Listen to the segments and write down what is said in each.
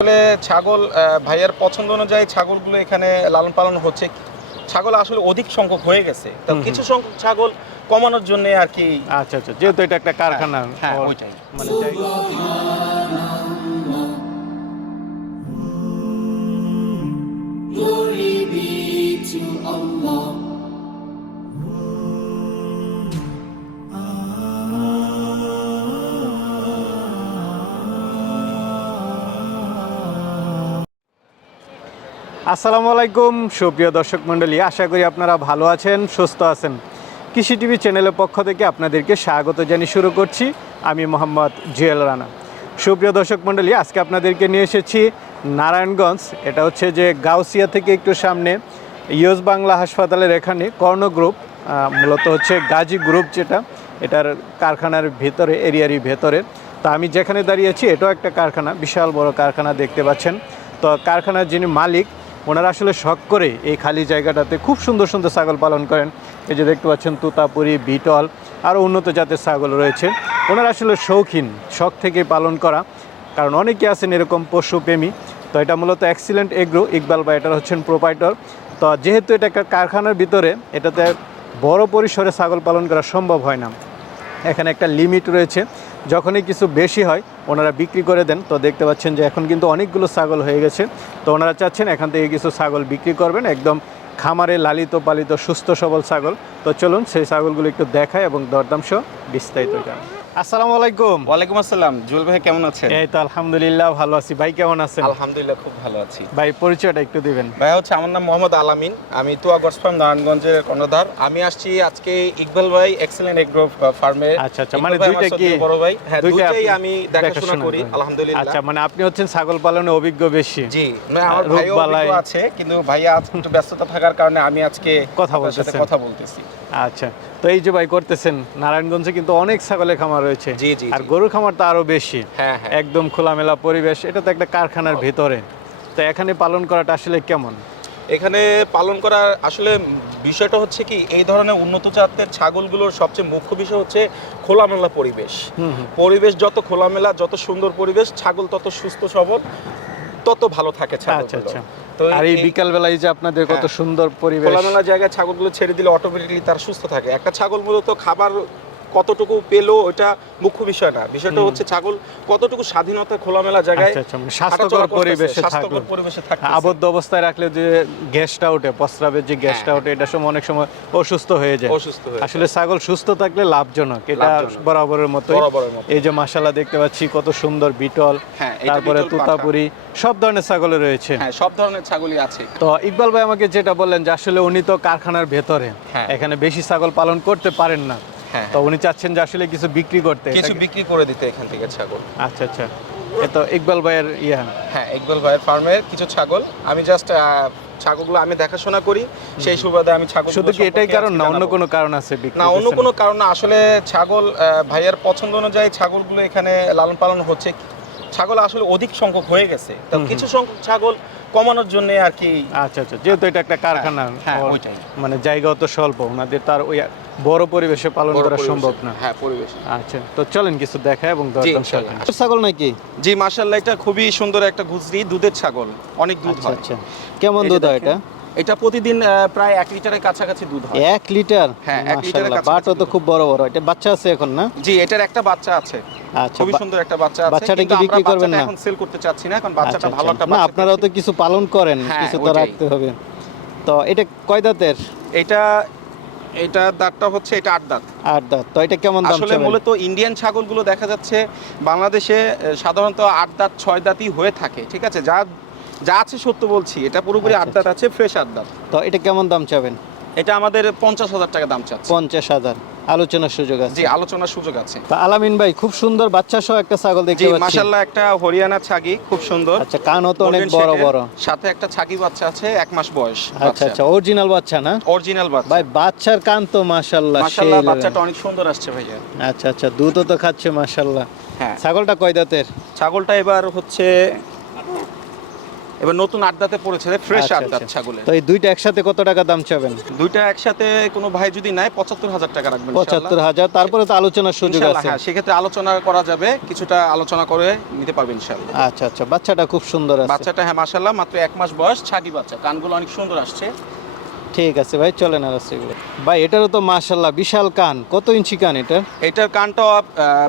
আসলে ছাগল ভাইয়ার পছন্দ অনুযায়ী ছাগলগুলো এখানে লালন পালন হচ্ছে ছাগল আসলে অধিক সংখ্যক হয়ে গেছে তো কিছু সংখ্যক ছাগল কমানোর জন্য আর কি আচ্ছা আচ্ছা যেহেতু এটা একটা কারখানা হ্যাঁ, ওইটাই। মানে Glory be to Allah. আসসালামু আলাইকুম, সুপ্রিয় দর্শক মণ্ডলী। আশা করি আপনারা ভালো আছেন, সুস্থ আছেন। কৃষি টিভি চ্যানেলের পক্ষ থেকে আপনাদেরকে স্বাগত জানিয়ে শুরু করছি। আমি মোহাম্মদ জুয়েল রানা। সুপ্রিয় দর্শক মণ্ডলী, আজকে আপনাদেরকে নিয়ে এসেছি নারায়ণগঞ্জ। এটা হচ্ছে যে গাউসিয়া থেকে একটু সামনে ইউএস বাংলা হাসপাতালের এখানে কর্ণ গ্রুপ মূলত হচ্ছে গাজী গ্রুপ যেটা। এটার কারখানার ভেতরে এরিয়ারই ভেতরে। তো আমি যেখানে দাঁড়িয়েছি এটাও একটা কারখানা, বিশাল বড় কারখানা দেখতে পাচ্ছেন। তো কারখানার যিনি মালিক ওনারা আসলে শখ করে এই খালি জায়গাটাতে খুব সুন্দর সুন্দর ছাগল পালন করেন। এই যে দেখতে পাচ্ছেন তুতাপুরি, বিটল, আরও উন্নত জাতের ছাগল রয়েছে। ওনারা আসলে শৌখিন, শখ থেকে পালন করা। কারণ অনেকে আছেন এরকম পশুপ্রেমী। তো এটা মূলত অ্যাক্সিলেন্ট এগ্রো। ইকবাল বা এটা হচ্ছেন প্রোপাইটর তো যেহেতু এটা একটা কারখানার ভিতরে, এটাতে বড় পরিসরে ছাগল পালন করা সম্ভব হয় না। এখানে একটা লিমিট রয়েছে। যখনই কিছু বেশি হয়, ওনারা বিক্রি করে দেন। তো দেখতে পাচ্ছেন যে এখন কিন্তু অনেকগুলো ছাগল হয়ে গেছে। তো ওনারা চাচ্ছেন এখান থেকে কিছু ছাগল বিক্রি করবেন। একদম খামারে লালিত, পালিত, সুস্থ, সবল ছাগল। তো চলুন সেই ছাগলগুলো একটু দেখায় এবং দরদাম সহ বিস্তারিত জানাই। আসসালামু আলাইকুম। ওয়ালাইকুম আসসালাম। জুয়েল ভাই কেমন আছেন? এই তো আলহামদুলিল্লাহ ভালো আছি। ভাই কেমন আছেন? আলহামদুলিল্লাহ খুব ভালো আছি। ভাই পরিচয়টা একটু দিবেন। ভাই হচ্ছে আমার নাম মোহাম্মদ আলামিন। আমি তুয়া গস ফার্ম নারায়ণগঞ্জের কর্ণধার। আমি আসছি আজকে ইকবাল ভাই এক্সেলেন্ট এগ্রো ফার্মে। আচ্ছা, আচ্ছা, মানে দুইটা কি- বড় ভাই। হ্যাঁ দুইটাই আপনি আমি দেখাশোনা করি আলহামদুলিল্লাহ। আচ্ছা মানে আপনি হচ্ছেন ছাগল পালনে অভিজ্ঞ বেশি। জি না আমার ভাইও আছে কিন্তু ভাইয়া আজ একটু ব্যস্ততা থাকার কারণে আমি আজকে কথা বলতেছি কথা বলতেছি। আচ্ছা তো এই যে ভাই করতেছেন নারায়ণগঞ্জে কিন্তু অনেক ছাগলের খামার রয়েছে। জি, জি, আর। গরুর খামার তো আরও বেশি। হ্যাঁ হ্যাঁ। একদম খোলামেলা পরিবেশ এটা তো একটা কারখানার ভেতরে। তো এখানে পালন করাটা আসলে কেমন? এখানে পালন করার আসলে বিষয়টা হচ্ছে কি এই ধরনের উন্নত জাতের ছাগলগুলোর সবচেয়ে মুখ্য বিষয় হচ্ছে খোলামেলা পরিবেশ। হুম হুম। পরিবেশ যত খোলামেলা যত সুন্দর পরিবেশ ছাগল তত সুস্থ সবল তত ভালো থাকে আচ্ছা আচ্ছা। তো আর এই বিকাল বেলায় যে আপনাদের কত হ্যাঁ। সুন্দর পরিবেশ খোলামেলা জায়গায় ছাগলগুলো ছেড়ে দিলে অটোমেটিকলি তার সুস্থ থাকে একটা ছাগল মূলত খাবার কতটুকু পেল ওটা মুখ্য বিষয় না। বিষয়টা হচ্ছে ছাগল কতটুকু স্বাধীনতা খোলামেলা জায়গায় আচ্ছা আচ্ছা মানে স্বাস্থ্যকর পরিবেশে স্বাস্থ্যকর পরিবেশে আবদ্ধ অবস্থায় রাখলে যে গ্যাসটা ওঠে প্রস্রাবের যে গ্যাসটা হ্যাঁ, ওঠে এটা সময় অনেক সময় অসুস্থ হয়ে যায়। অসুস্থ হয়ে আসলে ছাগল সুস্থ থাকলে লাভজনক এটা বরাবরের মতো এই যে মাসালা দেখতে পাচ্ছি কত সুন্দর বিটল। হ্যাঁ, তারপরে। তুতাপুরি সব ধরনের ছাগল রয়েছে। হ্যাঁ সব ধরনের ছাগলই আছে। তো ইকবাল ভাই আমাকে যেটা বললেন যে আসলে উনি তো কারখানার ভেতরে হ্যাঁ। এখানে বেশি ছাগল পালন করতে পারেন না। তো উনি চাচ্ছেন যে আসলে কিছু বিক্রি করতে কিছু বিক্রি করে দিতে এখান থেকে ছাগল। আচ্ছা আচ্ছা। এ তো ইকবাল ভাইয়ের ইয়া। হ্যাঁ ইকবাল ভাইয়ের ফার্মের কিছু ছাগল। আমি জাস্ট ছাগলগুলো আমি দেখাশোনা করি। সেই সুবাদে আমি ছাগল শুধু কি এটাই কারণ না অন্য কোনো কারণ আছে বিক্রি না অন্য কোনো কারণ না আসলে ছাগল ভাইয়ের পছন্দ অনুযায়ী ছাগলগুলো এখানে লালন পালন হচ্ছে ছাগল আসলে অধিক সংখ্যক হয়ে গেছে। তো কিছু সংখ্যক ছাগল কমানোর জন্য আর কি আচ্ছা আচ্ছা। যেহেতু এটা একটা কারখানা হ্যাঁ। মানে জায়গাও তো স্বল্প ওনাদের তার ওই বড় পরিবেশে পালন করা সম্ভব না। হ্যাঁ পরিবেশ। আচ্ছা তো চলেন কিছু দেখায় এবং দরদাম ছাগল নাকি? জি মাশাআল্লাহ এটা খুবই সুন্দর একটা গুজরি দুধের ছাগল অনেক দুধ আচ্ছা হয়। আচ্ছা। কেমন দুধ হয় এটা? এটা প্রতিদিন প্রায় এক লিটারের কাছাকাছি দুধ হয়। এক লিটার? হ্যাঁ, এক লিটারের বাটও তো খুব বড় বড়। এটা বাচ্চা আছে এখন না? জি এটার একটা বাচ্চা আছে। আচ্ছা খুবই সুন্দর একটা বাচ্চা আছে বাচ্চাটা কিন্তু কি বিক্রি করবেন না? এখন সেল করতে চাচ্ছি না এখন আচ্ছা, বাচ্চাটা ভালো আচ্ছা। একটা না বাচ্চা আপনারাও তো কিছু পালন করেন হ্যাঁ, কিছু তো রাখতে হবে। তো এটা কয় দাঁতের? এটা এটা দাঁতটা হচ্ছে এটা আট দাঁত। আট দাঁত। তো এটা কেমন দাম আসলে মূলত ইন্ডিয়ান ছাগলগুলো দেখা যাচ্ছে বাংলাদেশে সাধারণত আট দাঁত ছয় দাঁতই হয়ে থাকে ঠিক আছে? যা যা আছে সত্য বলছি এটা পুরোপুরি আচ্ছা, আট দাঁত আছে ফ্রেশ আট দাঁত। তো এটা কেমন দাম চাবেন? এটা আমাদের পঞ্চাশ হাজার টাকা দাম চাচ্ছে। পঞ্চাশ হাজার। আলোচনার সুযোগ আছে। জি আলোচনার সুযোগ আছে। তো আলামিন ভাই খুব সুন্দর বাচ্চা সহ একটা ছাগল দেখতে পাচ্ছি। মাশাল্লাহ একটা হরিয়ানা ছাগি খুব সুন্দর। আচ্ছা কানও তো অনেক বড় বড়। সাথে একটা ছাগি বাচ্চা আছে এক মাস বয়স আচ্ছা আচ্ছা অরিজিনাল বাচ্চা না? অরিজিনাল বাচ্চা। ভাই বাচ্চার কান তো মাশাল্লাহ সেই বাচ্চাটা অনেক সুন্দর আসছে ভাইয়া। আচ্ছা আচ্ছা দুধও তো খাচ্ছে মাশাল্লাহ হ্যাঁ। ছাগলটা কয় দাঁতের? ছাগলটা এবার হচ্ছে এবার নতুন আড্ডাতে পড়েছে ফ্রেশ আচ্ছা, আচ্ছা। ছাগলের। তো এই দুইটা একসাথে কত টাকা দাম চাবেন? দুইটা একসাথে কোনো ভাই যদি নেয় পঁচাত্তর হাজার টাকা রাখবেন পঁচাত্তর হাজার তারপরে তো আলোচনার সুযোগ আছে। হ্যাঁ সেক্ষেত্রে আলোচনা করা যাবে কিছুটা আলোচনা করে নিতে পারবেন ইনশাল্লাহ আচ্ছা আচ্ছা বাচ্চাটা খুব সুন্দর আছে। বাচ্চাটা হ্যাঁ মাশাল্লাহ মাত্র এক মাস বয়স ছাগি বাচ্চা কানগুলো অনেক সুন্দর আসছে। ঠিক আছে ভাই চলেন আর সেগুলো ভাই এটারও তো মাশাল্লাহ বিশাল কান। কত ইঞ্চি কান এটা? এটার কানটা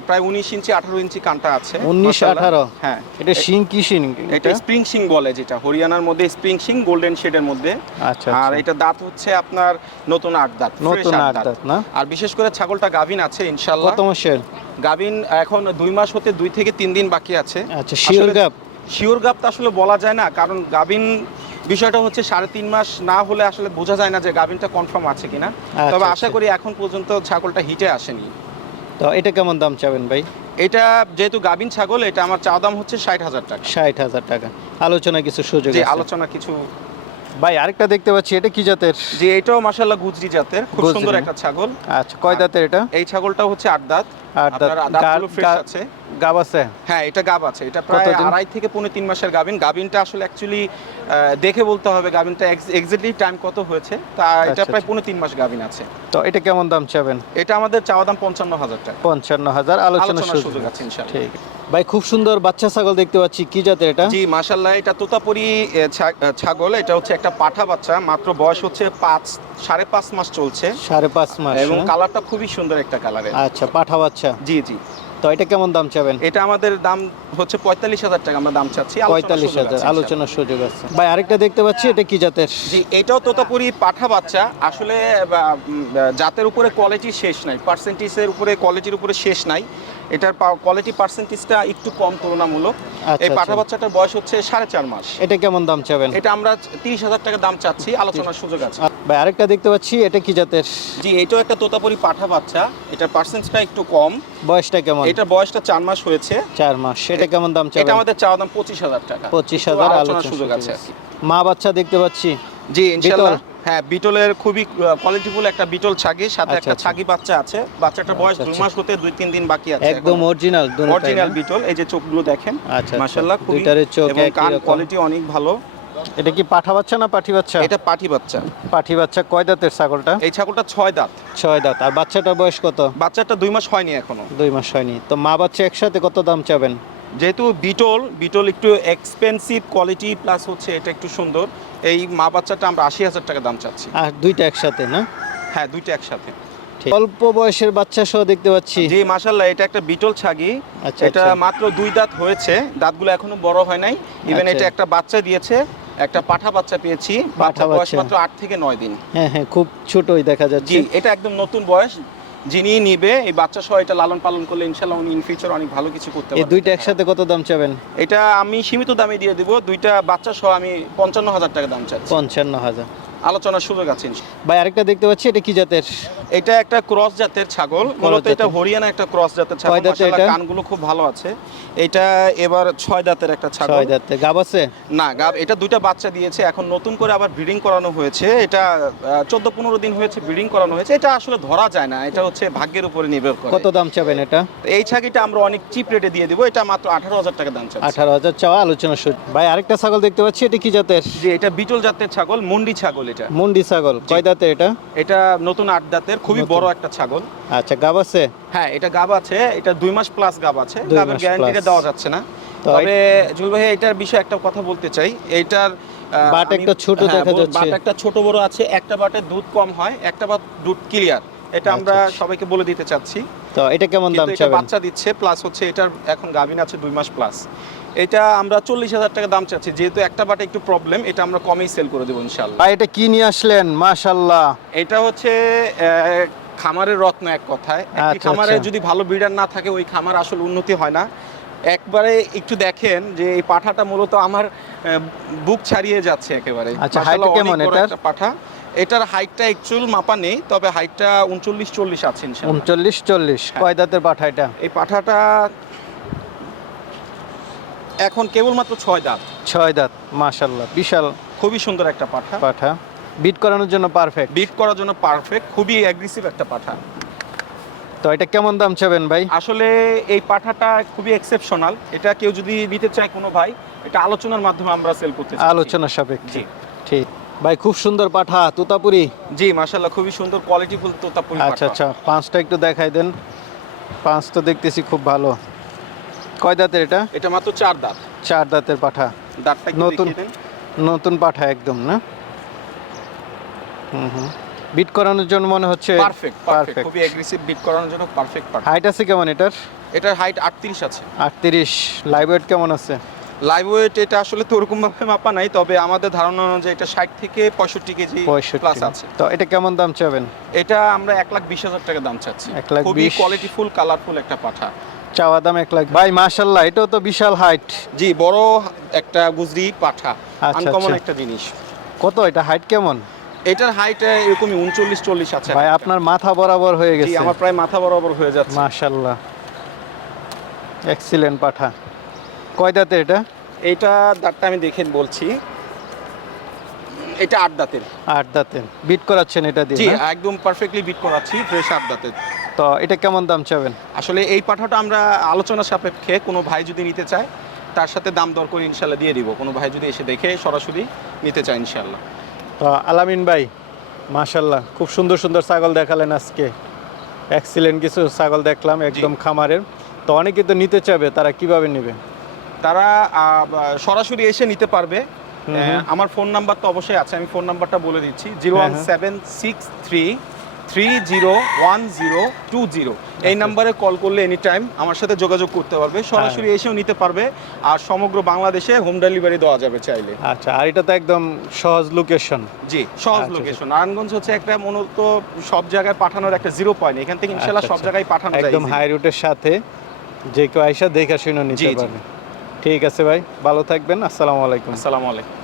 প্রায় উনিশ ইঞ্চি আঠারো ইঞ্চি কানটা আছে। 19, মাশাআল্লাহ। 18? হ্যাঁ। এটা শিং কি শিং? এটা স্প্রিং সিং বলে যেটা। হরিয়ানার মধ্যে স্প্রিং সিং গোল্ডেন শেডের মধ্যে। আচ্ছা আর আচ্ছা এটা দাঁত হচ্ছে আপনার নতুন আট দাঁত নতুন আট দাঁত। না? আর বিশেষ করে ছাগলটা গাভিন আছে ইনশাল্লাহ কত মাসের? গাভিন এখন দুই মাস হতে দুই থেকে তিন দিন বাকি আছে। আচ্ছা শিওর গাপ শিওর গাপ তো আসলে বলা যায় না কারণ গাভিন বিষয়টা হচ্ছে সাড়ে তিন মাস না হলে আসলে বোঝা যায় না যে গাভিনটা কনফার্ম আছে কিনা। আচ্ছা, তবে আশা আচ্ছা। করি এখন পর্যন্ত ছাগলটা হিটে আসেনি। তো এটা কেমন দাম চাবেন ভাই? এটা যেহেতু গাভিন ছাগল এটা আমার চা দাম হচ্ছে ষাট হাজার টাকা। ষাট হাজার টাকা। আলোচনা কিছু সুযোগ আলোচনা কিছু ভাই আরেকটা দেখতে পাচ্ছি এটা কি জাতের? যে এটাও মাসাল্লাহ গুজরি জাতের খুব সুন্দর একটা ছাগল। আচ্ছা কয় দাঁতের এটা? এই ছাগলটা হচ্ছে আট দাঁত। আট দাঁত। দাঁতগুলো ফ্রেশ আছে। গাব আছে? হ্যাঁ এটা গাব আছে। এটা প্রায় আড়াই থেকে পৌনে তিন মাসের গাবিন। গাবিনটা আসলে অ্যাকচুয়ালি দেখে বলতে হবে গাবিনটা এক্স্যাক্টলি টাইম কত হয়েছে। তা এটা আচ্ছা, প্রায় আচ্ছা। পৌনে তিন মাস গাবিন আছে। তো এটা কেমন দাম চাবেন? এটা আমাদের চাওয়া দাম পঞ্চান্ন হাজার টাকা। পঞ্চান্ন হাজার। আলোচনা সুযোগ আছে। ইনশাআল্লাহ। ঠিক। ভাই খুব সুন্দর বাচ্চা ছাগল দেখতে পাচ্ছি। কি জাতের এটা? জি মাশাল্লাহ এটা তোতাপুরি ছাগল। এটা হচ্ছে একটা পাঠা বাচ্চা মাত্র বয়স হচ্ছে পাঁচ সাড়ে পাঁচ মাস চলছে। সাড়ে পাঁচ মাস এবং কালারটা খুবই সুন্দর একটা কালারের। আচ্ছা পাঠা বাচ্চা। জি জি। তো এটা কেমন দাম চাবেন? এটা আমাদের দাম হচ্ছে পঁয়তাল্লিশ হাজার টাকা আমরা দাম চাচ্ছি। পঁয়তাল্লিশ হাজার। আলোচনার সুযোগ আছে। ভাই আরেকটা দেখতে পাচ্ছি এটা কি জাতের? জি এটাও তোতাপুরি পাঠা বাচ্চা। আসলে জাতের উপরে কোয়ালিটি শেষ নাই পার্সেন্টেজের উপরে কোয়ালিটির উপরে শেষ নাই। এটার কোয়ালিটি পার্সেন্টেজটা একটু কম তুলনামূলক। আচ্ছা, এই পাঠা আচ্ছা। বাচ্চাটার বয়স হচ্ছে সাড়ে চার মাস। এটা কেমন দাম চাবেন? এটা আমরা তিরিশ হাজার টাকা দাম চাচ্ছি আলোচনার সুযোগ আছে। ভাই আরেকটা দেখতে পাচ্ছি এটা কি জাতের? জি এটাও একটা তোতাপুরি পাঠা বাচ্চা এটার পার্সেন্টটা একটু কম। বয়সটা কেমন? এটার বয়সটা চার মাস হয়েছে। চার মাস সেটা কেমন দাম চাবেন? এটা আমাদের চাওয়া দাম পঁচিশ হাজার টাকা। পঁচিশ হাজার আলোচনার আলোচনার সুযোগ আছে মা বাচ্চা দেখতে পাচ্ছি। জি ইনশাআল্লাহ হ্যাঁ বিটলের খুবই কোয়ালিটিফুল একটা বিটল ছাগি সাথে আচ্ছা, একটা আচ্ছা। ছাগি বাচ্চা আছে। বাচ্চাটার বয়স আচ্ছা, দুই। মাস হতে দুই তিন দিন বাকি আছে একদম অরিজিনাল অরিজিনাল বিটল এই যে চোখগুলো দেখেন আচ্ছা, মাশাআল্লাহ। খুবই এবং কান কোয়ালিটি অনেক ভালো। এটা কি পাঠা বাচ্চা না পাঠি বাচ্চা? এটা পাঠি বাচ্চা। পাঠি বাচ্চা কয় দাঁতের ছাগলটা? এই ছাগলটা ছয় দাঁত। ছয় দাঁত। আর বাচ্চাটার বয়স কত? বাচ্চাটা দুই মাস হয়নি এখনও। দুই মাস হয়নি। তো মা বাচ্চা একসাথে কত দাম চাবেন? যেহেতু বিটল বিটল একটু এক্সপেন্সিভ কোয়ালিটি প্লাস হচ্ছে এটা একটু সুন্দর। এই মা বাচ্চাটা আমরা আশি হাজার টাকা দাম চাচ্ছি। আর দুইটা একসাথে না? হ্যাঁ দুইটা একসাথে। অল্প বয়সের বাচ্চা সহ দেখতে পাচ্ছি। জি মাশাল্লাহ এটা একটা বিটল ছাগি। আচ্ছা, এটা আচ্ছা। মাত্র দুই দাঁত হয়েছে দাঁতগুলো এখনও বড় হয় নাই। ইভেন আচ্ছা। এটা একটা বাচ্চা দিয়েছে একটা পাঠা বাচ্চা পেয়েছি পাঠা বয়স মাত্র আট থেকে নয় দিন। হ্যাঁ হ্যাঁ খুব ছোটই দেখা যাচ্ছে। জি এটা একদম নতুন বয়স যিনি নিবে এই বাচ্চা সহ এটা লালন পালন করলে ইনশাল্লাহ উনি ইন ফিউচার অনেক ভালো কিছু করতে এই পারবে দুইটা একসাথে কত দাম চাবেন? এটা আমি সীমিত দামে দিয়ে দিব। দুইটা বাচ্চা সহ আমি পঞ্চান্ন হাজার টাকা দাম চাচ্ছি। পঞ্চান্ন হাজার। আলোচনার সুযোগ আছে ভাই আরেকটা দেখতে পাচ্ছি এটা কি জাতের? এটা একটা ক্রস জাতের ছাগল। মূলত এটা হরিয়ানা একটা ক্রস জাতের ছাগল। মাশাআল্লাহ, কানগুলো খুব ভালো আছে। এটা এবার ছয় দাঁতের একটা ছাগল। ছয় দাঁতের। গাব আছে? না গাব এটা দুইটা বাচ্চা দিয়েছে। এখন নতুন করে আবার ব্রিডিং করানো হয়েছে। এটা চোদ্দ পনেরো দিন হয়েছে ব্রিডিং করানো হয়েছে। এটা আসলে ধরা যায় না। এটা হচ্ছে ভাগ্যের উপরে নির্ভর করে। কত দাম চাবেন এটা? এই ছাগিটা আমরা অনেক চিপ রেটে দিয়ে দিব। এটা মাত্র আঠারো হাজার টাকা দাম চাচ্ছি। আঠারো হাজার চাওয়া আলোচনা শুরু ভাই আরেকটা ছাগল দেখতে পাচ্ছি এটা কি জাতের? যে এটা বিটল জাতের ছাগল মুন্ডি ছাগল। এটা। মুন্ডি ছাগল। কয় এটা? এটা নতুন আট দাঁতের খুবই বড় একটা ছাগল। আচ্ছা গাব আছে? হ্যাঁ এটা গাব আছে এটা দুই মাস প্লাস গাব আছে। গাবের গ্যারান্টিটা দেওয়া যাচ্ছে না। তবে জুল ভাই এটার বিষয়ে একটা কথা বলতে চাই। এইটার বাট একটা ছোট হ্যাঁ, দেখা যাচ্ছে। বাট একটা ছোট বড় আছে একটা বাটে দুধ কম হয় একটা বাট দুধ ক্লিয়ার এটা আমরা আচ্ছা। সবাইকে বলে দিতে চাচ্ছি। তো এটা কেমন দাম চাবেন? বাচ্চা দিচ্ছে প্লাস হচ্ছে এটার এখন গাভিন আছে দুই মাস প্লাস এটা আমরা চল্লিশ হাজার টাকা দাম চাচ্ছি যেহেতু একটা বাটে একটু প্রবলেম এটা আমরা কমেই সেল করে দেবো ইনশাল্লাহ এটা কি নিয়ে আসলেন? মাশাল্লাহ এটা হচ্ছে খামারের রত্ন এক কথায়। আচ্ছা, খামারে আচ্ছা। যদি ভালো ব্রিডার না থাকে ওই খামার আসলে উন্নতি হয় না। একবারে একটু দেখেন যে এই পাঠাটা মূলত আমার বুক ছাড়িয়ে যাচ্ছে একেবারে। আচ্ছা, height কেমন? একটা পাঠা। এটার হাইটটা একচুয়াল মাপা নেই তবে হাইটটা উনচল্লিশ চল্লিশ আছে উনচল্লিশ চল্লিশ হ্যাঁ। কয় দাঁতের পাঠা এটা? এই পাঠাটা এখন কেবলমাত্র ছয় দাঁত। ছয় দাঁত মাশাল্লাহ বিশাল খুবই সুন্দর একটা পাঠা। পাঠা। বিট করানোর জন্য পারফেক্ট বিট করার জন্য পারফেক্ট খুবই অ্যাগ্রেসিভ একটা পাঠা। তো এটা কেমন দাম চাবেন ভাই? আসলে এই পাঠাটা খুবই এক্সেপশনাল এটা কেউ যদি নিতে চায় কোনো ভাই এটা আলোচনার মাধ্যমে আমরা সেল করতে আলোচনা সাপেক্ষে। ঠিক। ভাই খুব সুন্দর পাঠা তোতাপুরি? জি মাশাআল্লাহ খুবই সুন্দর কোয়ালিটিফুল তোতাপুরি আচ্ছা আচ্ছা পাঁচটা একটু দেখাই দেন। পাঁচ তো দেখতেছি খুব ভালো। কয় দাঁতের এটা? এটা মাত্র চার দাঁত। চার দাঁতের পাঠা। দাঁতটা নতুন। নতুন পাঠা একদম না? হুম হুম। বিট করানোর জন্য মনে হচ্ছে পারফেক্ট পারফেক্ট খুবই এগ্রেসিভ বিট করানোর জন্য পারফেক্ট পার্ট হাইট আছে কেমন এটার? এটার হাইট 38 আছে। আটত্রিশ। লাইভ ওয়েট কেমন আছে? লাইভ ওয়েট এটা আসলে তো ওরকম ভাবে মাপা নাই তবে আমাদের ধারণা অনুযায়ী এটা 60 থেকে 65 কেজি প্লাস আছে। তো এটা কেমন দাম চাবেন? এটা আমরা এক লাখ বিশ হাজার টাকা দাম চাচ্ছি। এক লাখ খুবই। কোয়ালিটিফুল কালারফুল একটা পাঠা। চাওয়া দাম এক লাখ। ভাই মাশাল্লাহ এটাও তো বিশাল হাইট জি বড় একটা গুজরি পাঠা আচ্ছা, আনকমন আচ্ছা। একটা জিনিস। কত এটা? হাইট কেমন? এটার হাইট এরকমই উনচল্লিশ চল্লিশ আছে। ভাই আপনার মাথা বরাবর হয়ে আচ্ছা। গেছে। আমার প্রায় মাথা বরাবর হয়ে যাচ্ছে। মাশাল্লাহ। এক্সিলেন্ট পাঠা। কয় দাঁতে এটা? এইটা দাঁতটা আমি দেখে বলছি। এটা আট দাঁতের। আট দাঁতের। বিট করাচ্ছেন এটা দিয়ে জি একদম পারফেক্টলি বিট করাচ্ছি ফ্রেশ আট দাঁতের। তো এটা কেমন দাম চাবেন? আসলে এই পাঠাটা আমরা আলোচনা সাপেক্ষে কোনো ভাই যদি নিতে চায় তার সাথে দাম দর করে ইনশাল্লাহ দিয়ে দিব। কোনো ভাই যদি এসে দেখে সরাসরি নিতে চায় ইনশাল্লাহ। তো আলামিন ভাই মাশাল্লাহ খুব সুন্দর সুন্দর ছাগল দেখালেন আজকে। এক্সিলেন্ট কিছু ছাগল দেখলাম একদম খামারের। তো অনেকে তো নিতে চাবে তারা কীভাবে নেবে? তারা সরাসরি এসে নিতে পারবে। আমার ফোন নাম্বার তো অবশ্যই আছে আমি ফোন নাম্বারটা বলে দিচ্ছি। জিরো ওয়ান হ্যাঁ, seven six three three zero one zero two zero. এই আচ্ছা। নাম্বারে কল করলে এনি টাইম আমার সাথে যোগাযোগ করতে পারবে সরাসরি হ্যাঁ। এসেও নিতে পারবে। আর সমগ্র বাংলাদেশে হোম ডেলিভারি দেওয়া যাবে চাইলে। আচ্ছা আর এটা তো একদম সহজ লোকেশন জি সহজ আচ্ছা, লোকেশন নারায়ণগঞ্জ হচ্ছে একটা মূলত সব জায়গায় পাঠানোর একটা জিরো পয়েন্ট এখান থেকে ইনশাল্লাহ আচ্ছা, সব জায়গায় পাঠানো যায় একদম হাই রুটের সাথে যে কেউ আইসা দেখা শুনে নিতে। পারবে। ঠিক আছে ভাই ভালো থাকবেন আসসালামু আলাইকুম। আসসালামু আলাইকুম।